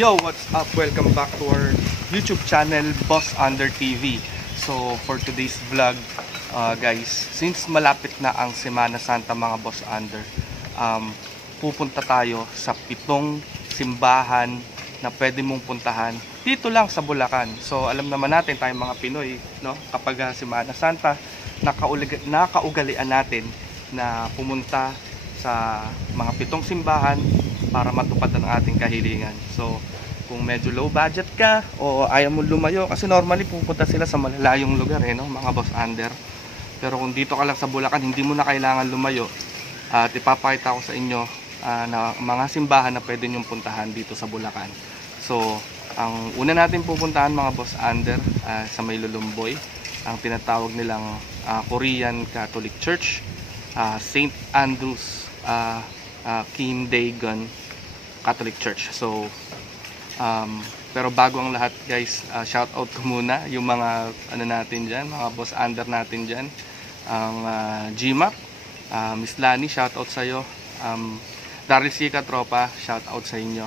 Yo, what's up? Welcome back to our YouTube channel, Boss Under TV. So, for today's vlog, guys, since malapit na ang Semana Santa mga Boss Under, pupunta tayo sa 7 simbahan na pwede mong puntahan dito lang sa Bulacan. So, alam naman natin tayong mga Pinoy, no? Kapag Semana Santa, nakaugalian natin na pumunta sa mga 7 simbahan para matupad ang ating kahilingan. So, kung medyo low budget ka o ayaw mo lumayo, kasi normally pupunta sila sa malalayong lugar, no, mga Boss Under. Pero kung dito ka lang sa Bulacan, hindi mo na kailangan lumayo. At ipapakita ko sa inyo na mga simbahan na pwede nyong puntahan dito sa Bulacan. So, ang una natin pupuntahan mga Boss Under, sa may Lulumboy, ang tinatawag nilang Korean Catholic Church, St. Andrew's Kim Dae-gun Catholic Church. So, pero bago ang lahat, guys, shout out ko muna yung mga ano natin dyan, mga Boss Under natin dyan, ang GMAC, Miss Lani, shout out sa iyo, Daryl Sika Tropa, shout out sa inyo.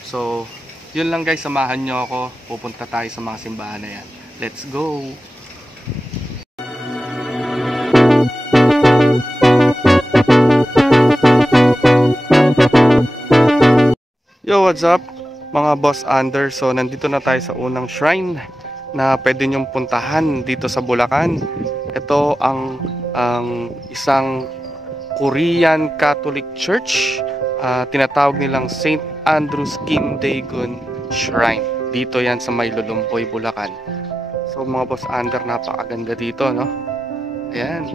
So, yun lang guys, samahan nyo ako, pupunta tayo sa mga simbahan na yan. Let's go! Yo, what's up mga Boss Under? So, nandito na tayo sa unang shrine na pwede nyong puntahan dito sa Bulacan. Ito ang isang Korean Catholic Church. Tinatawag nilang St. Andrew's Kim Dae-gun Shrine. Dito yan sa may Lulumboy, Bulacan. So, mga Boss Under, napakaganda dito, no? Ayan.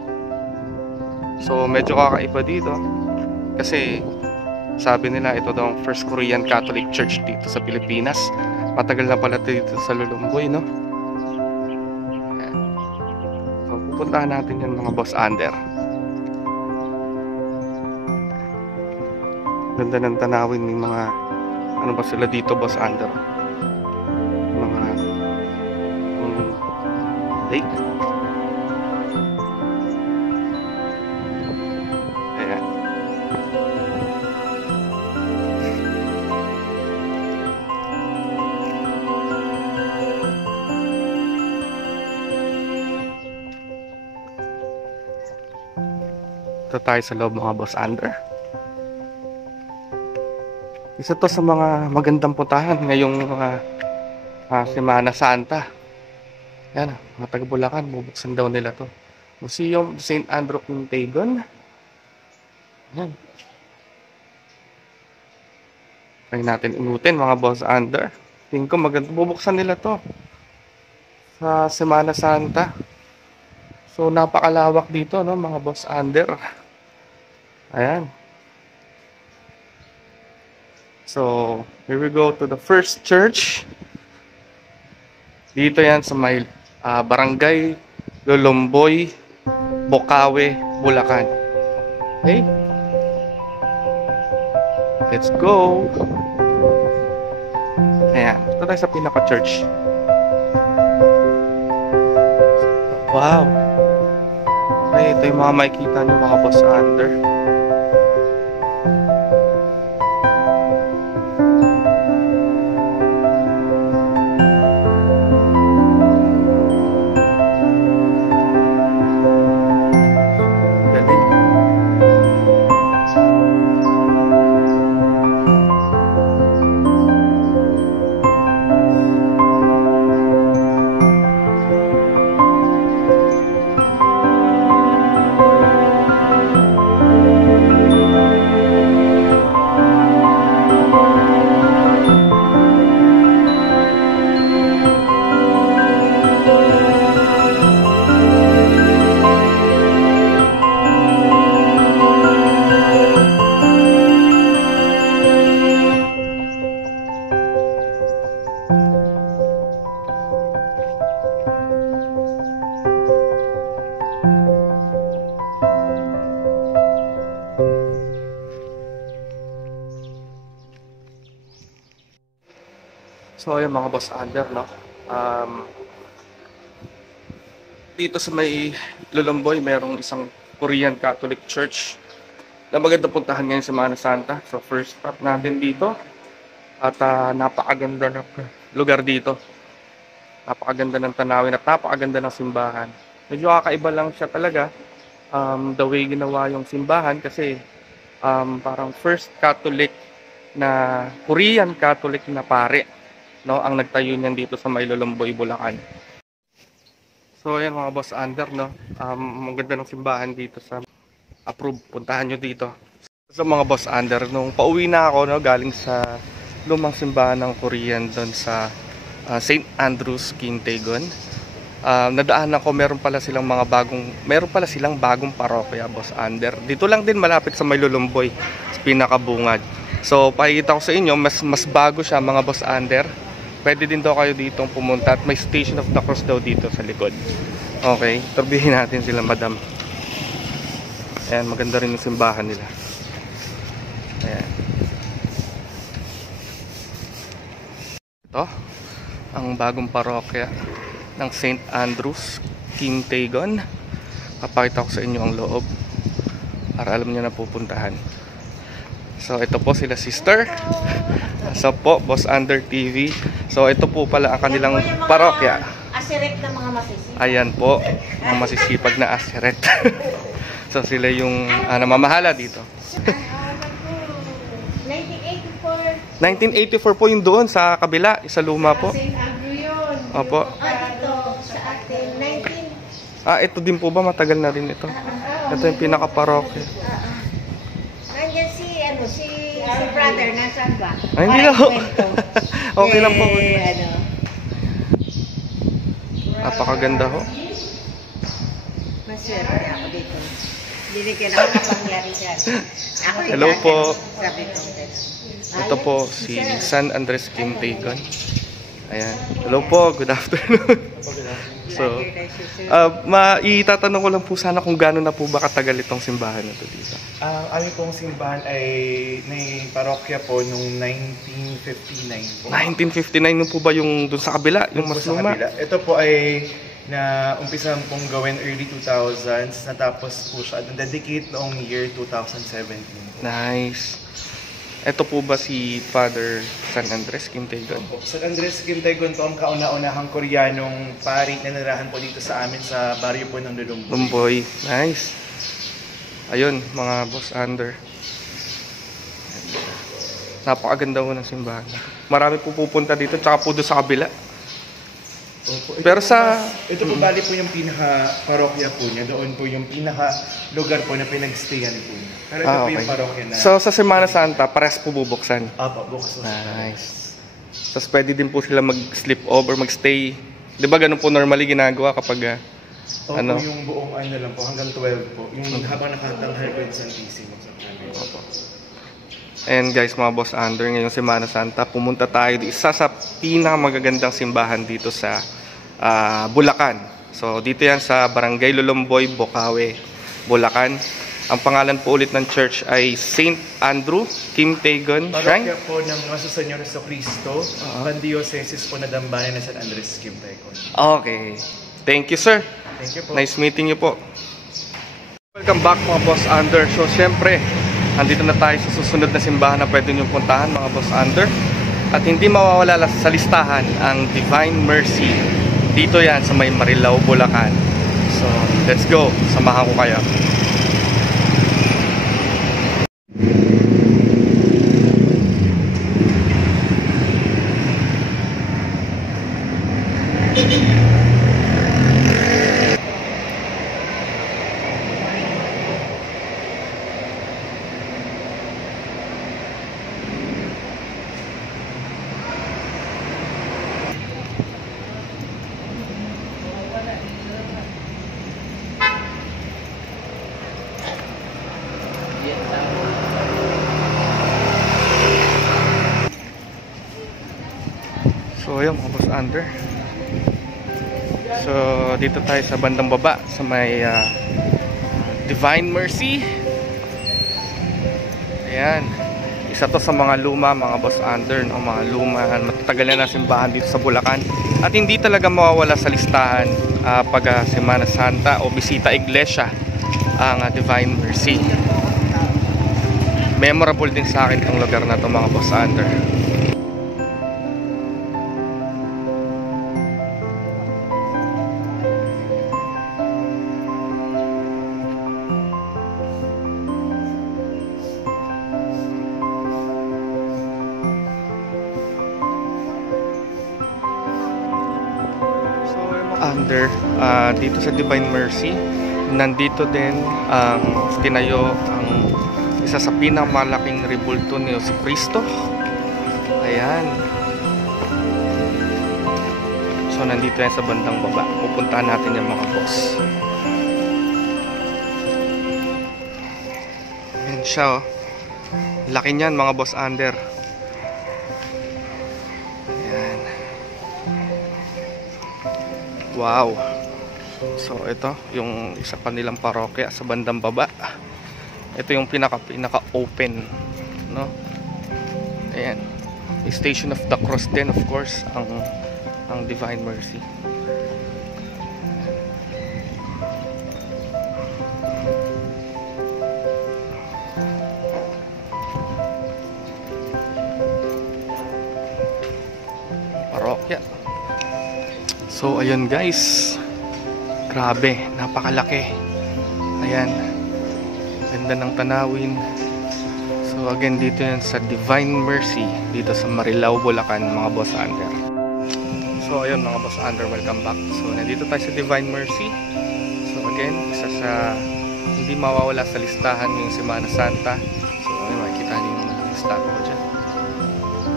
So, medyo kakaiba dito kasi sabi nila ito daw ang first Korean Catholic Church dito sa Pilipinas. Matagal na pala dito sa Lulumboy, no? Ayan. So, pupuntahan natin yan mga Boss Under. Ganda ng tanawin ng mga ano ba sila dito, Boss Under? Mga lake. Ayan. Ito tayo sa loob mga Boss Under. Isa to sa mga magandang puntahan ngayong Semana Santa. Yan, mga taga Bulacan, bubuksan daw nila to. Museum St. Andrew Kim Dae-gun. Yan. Try natin inutin mga Boss Under. Tingin ko maganda, bubuksan nila to sa Semana Santa. So, napakalawak dito, no, mga Boss Under. Ayan. So, here we go to the first church. Dito yan sa may Barangay Lulumboy, Bocaue, Bulacan. Okay? Let's go! Ayan. Ito tayo sa pinaka-church. Wow! Okay, ito yung mga makikita nyo mga Boss Under. So ayun mga boss under, no? Dito sa may Lulumboy, merong isang Korean Catholic Church na maganda puntahan ngayon sa Semana Santa. So first stop natin dito. At napakaganda ng lugar dito. Napakaganda ng tanawin at napakaganda ng simbahan. Medyo kakaiba lang siya talaga. The way ginawa yung simbahan kasi parang first Catholic na Korean Catholic na pare, no, ang nagtayo niyan dito sa may Lulumboy, Bulacan. So ayan mga boss under, no, maganda ng simbahan dito sa approve, puntahan nyo dito. So mga boss under, nung pauwi na ako, no, galing sa lumang simbahan ng Korean doon sa St. Andrew's, Kintegon, nadaanan ko meron pala silang bagong parokya boss under. Dito lang din malapit sa may Lulumboy, sa pinakabungad. So pakikita ko sa inyo, mas bago siya mga boss under. Pwede din daw kayo ditong pumunta at may Station of the Cross daw dito sa likod. Okay, turbihin natin sila madam. Ayan, maganda rin yung simbahan nila. Ayan. Ito, ang bagong parokya ng St. Andrew's, Kintegon. Papakita ko sa inyo ang loob para alam nyo na pupuntahan. So ito po sila sister. So po, Boss Under TV. So ito po pala ang kanilang parokya. Asiret na mga masisipag. Ayan po, mga masisipag na asiret. So sila yung namamahala dito. 1984. 1984 po yung doon sa kabila, isa luma po. St. Andrew yun. Opo. Dito sa atin, 19. Ito din po ba? Matagal na rin ito. Ito yung pinaka-parokya. Nandiyan si brother, nasaan ba? Hindi lang po. Okay lang po. Napakaganda ho. Maswerte ako dito. Hindi ka na makapangyarihan. Hello po. Sabi ko. Ito po si San Andres Kintegon. Ayan. Hello po. Good afternoon. So, itatanong ko lang po sana kung gaano na po ba katagal itong simbahan na ito dito. Ang pong simbahan ay may parokya po noong 1959 po. 1959 nung po ba yung dun sa kabila? Yung mas luma? Ito po ay na umpisan pong gawin early 2000s. Natapos po siya, dedicate noong year 2017. Nice. Ito po ba si Father San Andres Kintegon? San Andres Kintegon po ang kauna-unahang Koreanong pari na narahan po dito sa amin sa baryo po ng Lulumboy. Lumboy. Nice. Ayun, mga boss under. Napakaganda po ng simbahan. Marami po pupunta dito, tsaka po doon sa kabila. Opo. Pero ito po bali po yung pinaka-parokya po niya. Doon po yung pinaka-lugar po na pinag-stayan po niya. Pero ito po yung parokya na... So sa Semana Santa, pares po bubuksan? Opo, buksan. Nice. Tapos pwede din po sila mag-sleep over, mag-stay. Di ba ganun po normally ginagawa kapag Opo, yung buong ano lang po, hanggang 12 po. Yung habang nakatanghal po yung Santissimo. Opo. And guys, mga boss under, ngayong Semana Santa, pumunta tayo isa sa pinakamagagandang simbahan dito sa Bulacan. So dito yan sa Barangay Lulumboy, Bocaue, Bulacan. Ang pangalan po ulit ng church ay St. Andrew Kintegon Shrine. Parokya po ng Nuestro Señor Jesucristo, Pandiocesis po na Dambana ng San Andres Kintegon. Okay. Thank you, sir. Thank you po. Nice meeting you po. Welcome back mga boss under. So syempre, andito na tayo sa susunod na simbahan na pwede nyo puntahan mga boss under. At hindi mawawala sa listahan ang Divine Mercy. Dito yan sa may Marilao, Bulacan. So let's go. Samahan ko kayo. So ayun mga boss under. So dito tayo sa bandang baba sa may Divine Mercy. Ayan. Isa to sa mga luma, mga boss under, no? Mga luma, matatagal na simbahan dito sa Bulacan. At hindi talaga mawawala sa listahan pag Semana Santa o bisita iglesia ang Divine Mercy. Memorable din sa akin ang lugar na to, mga boss under. Dito sa Divine Mercy, nandito din ang tinayo ang isa sa pinakamalaking rebulto ni Jesucristo. Ayan. So nandito yan sa bandang baba. Pupuntahan natin yung mga boss. Ayan siya, oh. Laki niyan, mga boss under. Ayan. Wow. So ito yung isa pa nilang parokya sa bandang baba. Ito yung pinaka open, no? Ayan. Station of the Cross din, of course, ang Divine Mercy. Parokya. So ayun guys. Grabe, napakalaki. Ayan. Ganda ng tanawin. So again, dito yan sa Divine Mercy, dito sa Marilao, Bulacan, mga boss under. So ayun, mga boss under, welcome back. So nandito tayo sa Divine Mercy. So again, isa sa hindi mawawala sa listahan ngayong Semana Santa. So ayun, makikita niyo yung mga statue dyan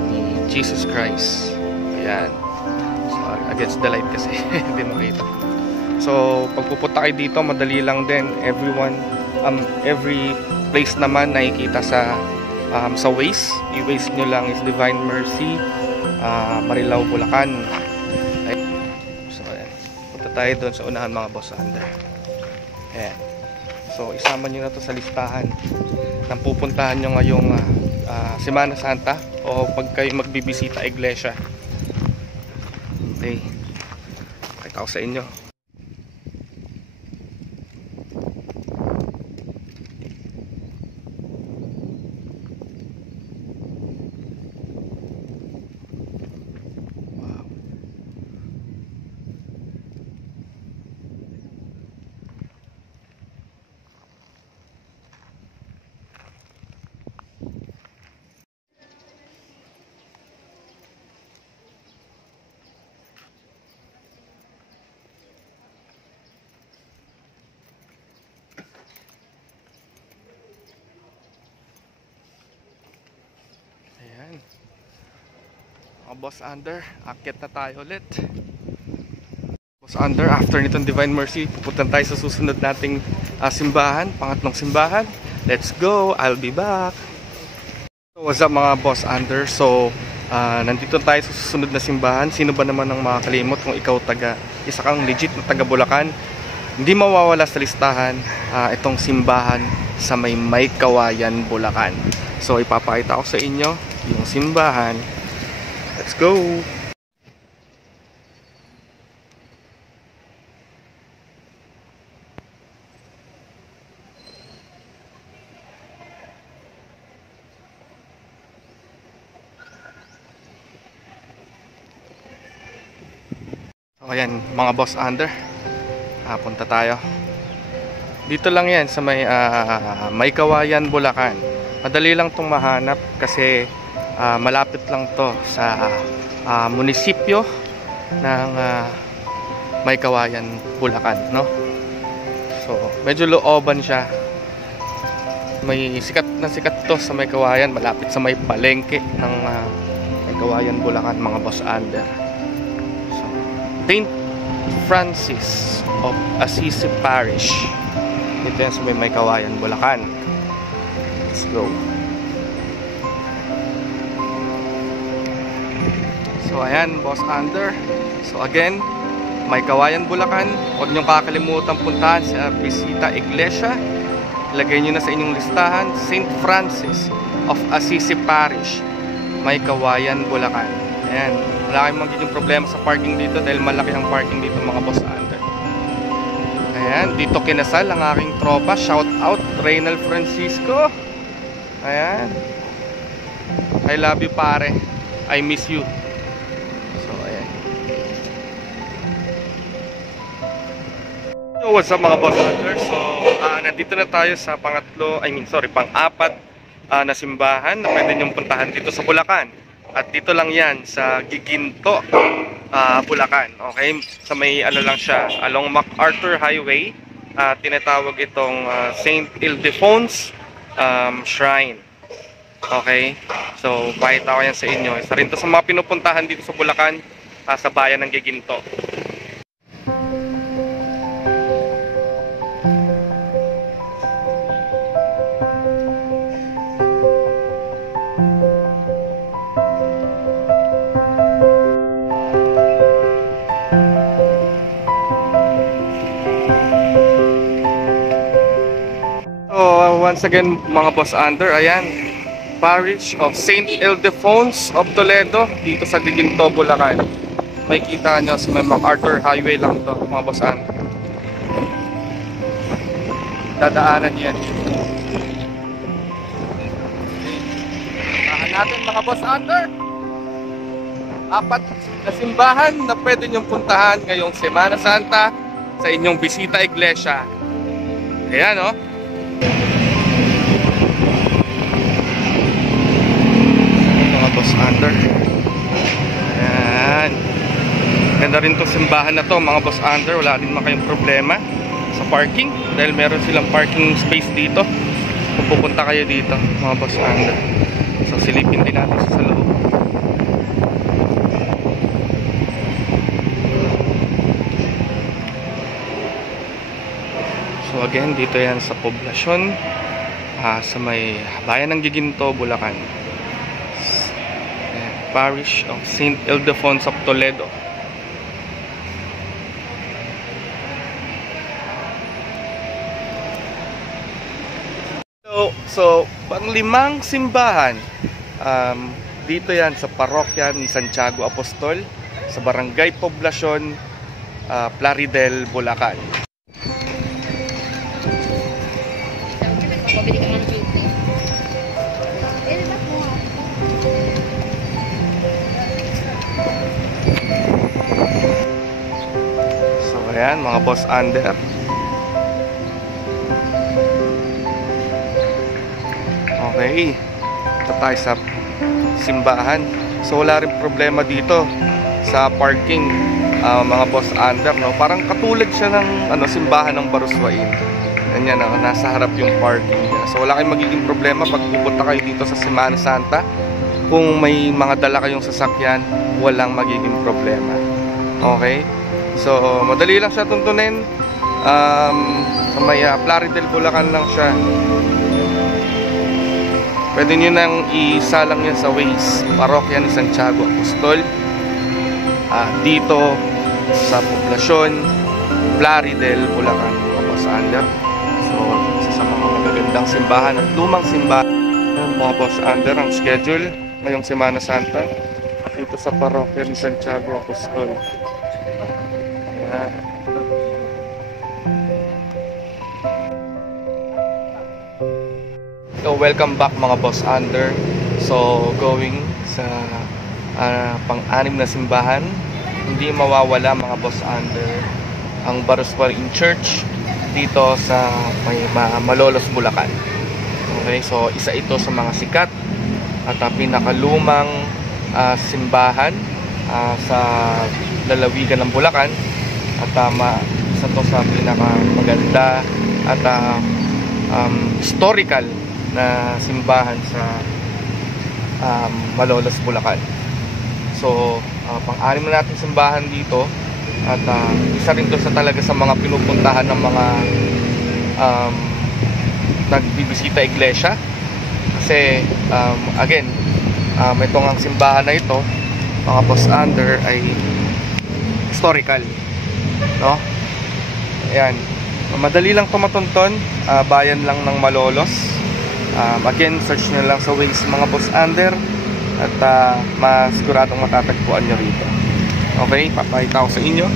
ni Jesus Christ. Ayan. So against the light kasi hindi makita. So pagpupunta kayo dito, madali lang din. Every place naman nakikita sa Waze. I-Waze nyo lang is Divine Mercy, Marilao, Bulacan. So ayan, punta tayo doon sa unahan, mga boss under. Ayan. So isama nyo na to sa listahan ng pupuntahan nyo ngayong Semana Santa o pag kayo magbibisita iglesia. Okay, pakita ko sa inyo. Mga boss under, akit na tayo ulit. Boss under, after nitong Divine Mercy, pupunta tayo sa susunod nating simbahan, pangatlong simbahan. Let's go, I'll be back. So, what's up mga boss under? So nandito tayo sa susunod na simbahan. Sino ba naman ang makakalimot kung ikaw isa kang legit na taga Bulacan? Hindi mawawala sa listahan itong simbahan sa may Kawayan, Bulacan. So ipapakita ko sa inyo yung simbahan. Let's go! So ayan, mga boss under, punta tayo. Dito lang yan sa may Kawayan, Bulacan. Madali lang itong mahanap kasi malapit lang to sa munisipyo ng May Kawayan, Bulacan, no? So medyo looban siya. May sikat to sa May Kawayan, malapit sa may palengke ng May Kawayan, Bulacan, mga boss under. So Saint Francis of Assisi Parish, dito yan sa may Kawayan, Bulacan. Let's go. So ayan, boss under. So again, May Kawayan, Bulacan. Huwag niyong kakalimutan puntahan sa Bisita Iglesia. Ilagay niyo na sa inyong listahan, Saint Francis of Assisi Parish, May Kawayan, Bulacan. Ayan, wala kayong magiging problema sa parking dito dahil malaki ang parking dito mga boss under. Ayan, dito kinasal ang aking tropa. Shout out Reynald Francisco. Ayan, I love you pare, I miss you. So ayan. So what's up mga boss under? So nandito na tayo sa pang-apat na simbahan na pwede nyong puntahan dito sa Bulacan. At dito lang yan sa Giginto, Bulacan. Okay, sa may ano lang siya, along MacArthur Highway. Tinatawag itong St. Ildefonso Shrine. Okay, so pakita ko yan sa inyo. Isa rin to sa mga pinupuntahan dito sa Bulacan, sa bayan ng Giginto. Once again mga boss under, ayan, Parish of St. Ildefonso of Toledo dito sa Giginto, Bulacan. May kita nyo sa may MacArthur Highway lang to mga boss under. Dadaanan yan. Tahan natin mga boss under. 4 na simbahan na pwede nyong puntahan ngayong Semana Santa sa inyong bisita iglesia. Ayan o. Boss under. Ayan. Ganda rin itong simbahan na to mga boss under. Wala din naman kayong problema sa parking dahil meron silang parking space dito kung pupunta kayo dito mga boss under. So silipin din natin sa loob. So again, dito yan sa poblasyon, sa may bayan ng Giginto, Bulacan. Parish of St. Ildefonso of Toledo. So pang-5 simbahan dito yan sa parokya ni Santiago Apostol sa Barangay Poblasyon, Plaridel, Bulacan. Ayan mga boss under. Okay, ito tayo sa simbahan. So wala rin problema dito sa parking mga boss under, no? Parang katulad siya ng simbahan ng Baruswain. Ganyan, no? Nasa harap yung parking niya. So wala kayong magiging problema pag pupunta kayo dito sa Semana Santa. Kung may mga dala kayong sasakyan, walang magiging problema. Okay? So, madali lang siya tuntunin. Sa may Plaridel, Bulacan lang siya. Pwede nyo nang isalang yan sa Waze. Parokya ni Santiago Apostol. Dito sa poblasyon, Plaridel, Bulacan. Mga under. So, isa sa mga magagandang simbahan at lumang simbahan. Mga boss under, ang schedule ngayong Semana Santa dito sa parokya ni Santiago Apostol. So welcome back mga boss under. So going sa pang-6 na simbahan, hindi mawawala mga boss under ang Baruswain Church dito sa Malolos, Bulacan. Okay, so isa ito sa mga sikat at pinakalumang simbahan sa lalawigan ng Bulacan. At isa to sa pinakamaganda at historical na simbahan sa Malolos, Bulacan. So pang-6 na natin simbahan dito at isa rin to sa talaga sa mga pinupuntahan ng mga nagbibisita iglesia kasi again itong ang simbahan na ito mga boss under ay historical, no? Ayan, madali lang tumatunton, bayan lang ng Malolos. Again, search nyo lang sa Waze mga boss under at masiguradong matatagpuan nyo rito. Okay, papakita ko sa inyo.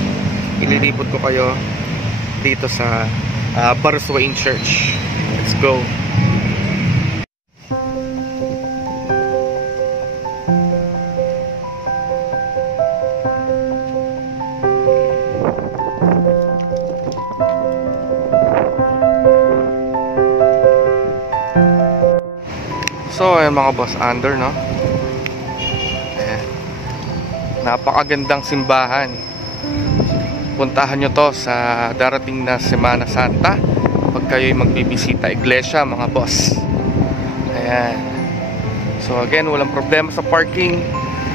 Ililipot ko kayo dito sa Baruswain Church. Let's go. So, ayan mga boss under, no? Ayan. Napakagandang simbahan. Puntahan nyo to sa darating na Semana Santa pag kayo'y magbibisita iglesia mga boss. Ayan. So again, walang problema sa parking.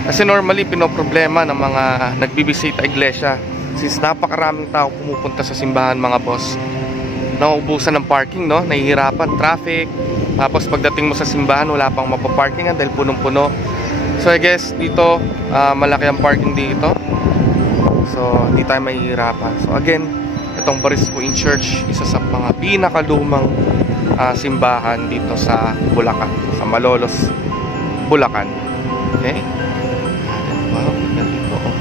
Kasi normally pinoproblema ng mga nagbibisita iglesia. Since napakaraming tao pumupunta sa simbahan mga boss, nauubusan ng parking, no? Nahihirapan, traffic. Tapos pagdating mo sa simbahan, wala pang mapaparkingan dahil punong-puno. So I guess dito, malaki ang parking dito. So hindi tayo mahihirapan. So again, itong Baruswain Church, isa sa mga pinakalumang simbahan dito sa Bulacan, sa Malolos, Bulacan. Okay? Wow, dito oh.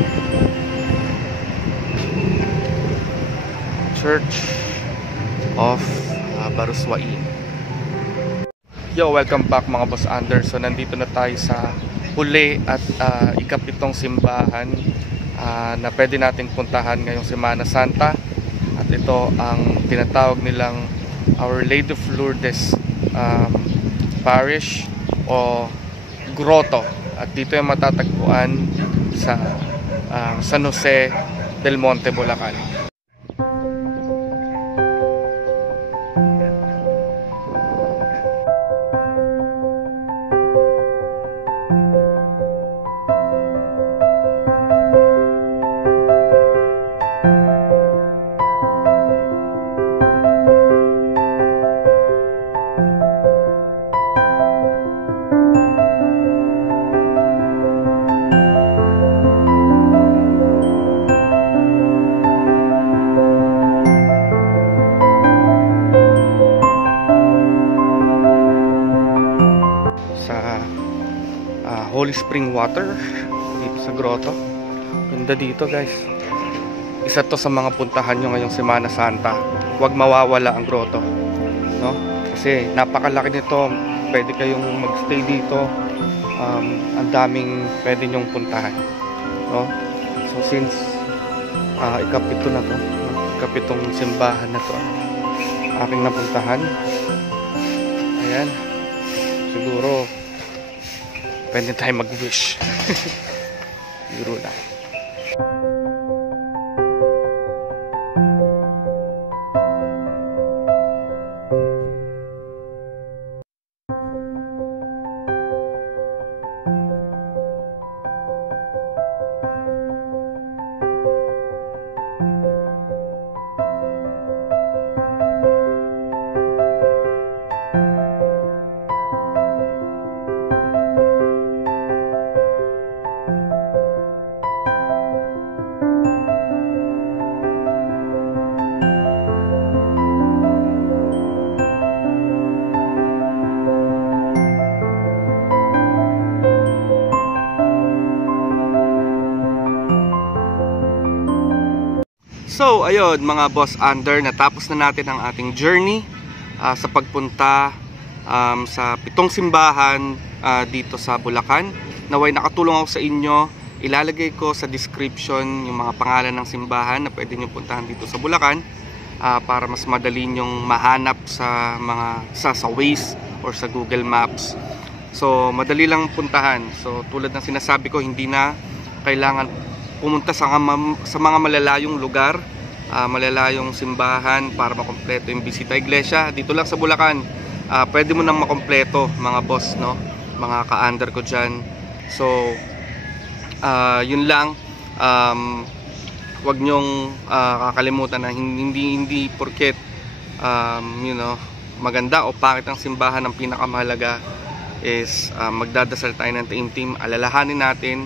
Church of Baruswain. Yo, welcome back mga boss under. So nandito na tayo sa huli at ikapitong simbahan na pwede nating puntahan ngayong Semana Santa. At ito ang tinatawag nilang Our Lady of Lourdes Parish o Grotto. At dito yung matatagpuan sa San Jose del Monte, Bulacan. Holy Spring Water dito sa grotto. Ganda dito guys. Isa to sa mga puntahan nyo ngayong Semana Santa. Huwag mawawala ang grotto, no? Kasi napakalaki nito. Pwede kayong magstay dito. Ang daming pwede nyong puntahan, no? So since ikapito na to, ikapitong simbahan na to aking napuntahan. Ayan, siguro pwede tayo mag-wish. Biro lang. So ayun mga boss under, natapos na natin ang ating journey sa pagpunta sa pitong simbahan dito sa Bulacan. Naway nakatulong ako sa inyo. Ilalagay ko sa description yung mga pangalan ng simbahan na pwede nyo puntahan dito sa Bulacan para mas madali nyong mahanap sa Waze or sa Google Maps. So madali lang puntahan. So tulad ng sinasabi ko, hindi na kailangan pumunta sa mga malalayong lugar, malalayong simbahan para makompleto yung bisita iglesia. Dito lang sa Bulacan, pwede mo nang makompleto mga boss, no? Mga ka-under ko dyan. So yun lang, wag nyong kakalimutan na hindi porket maganda o pangit ang simbahan, ang pinakamahalaga is magdadasal tayo ng taimtim. Alalahanin natin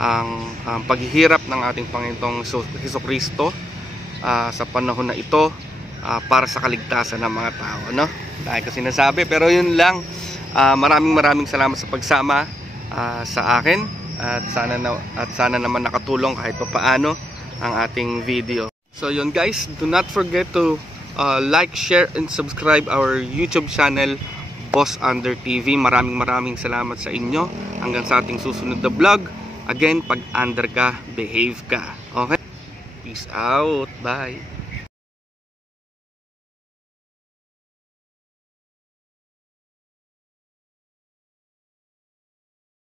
ang paghihirap ng ating Panginoong Hesukristo sa panahon na ito para sa kaligtasan ng mga tao, no? Dahil ko sinasabi, pero yun lang. Maraming salamat sa pagsama sa akin at sana naman nakatulong kahit papaano ang ating video. So yun guys, do not forget to like, share, and subscribe our YouTube channel, Boss Under TV. Maraming salamat sa inyo. Hanggang sa ating susunod na vlog. Again, pag under ka, behave ka. Okay? Peace out. Bye.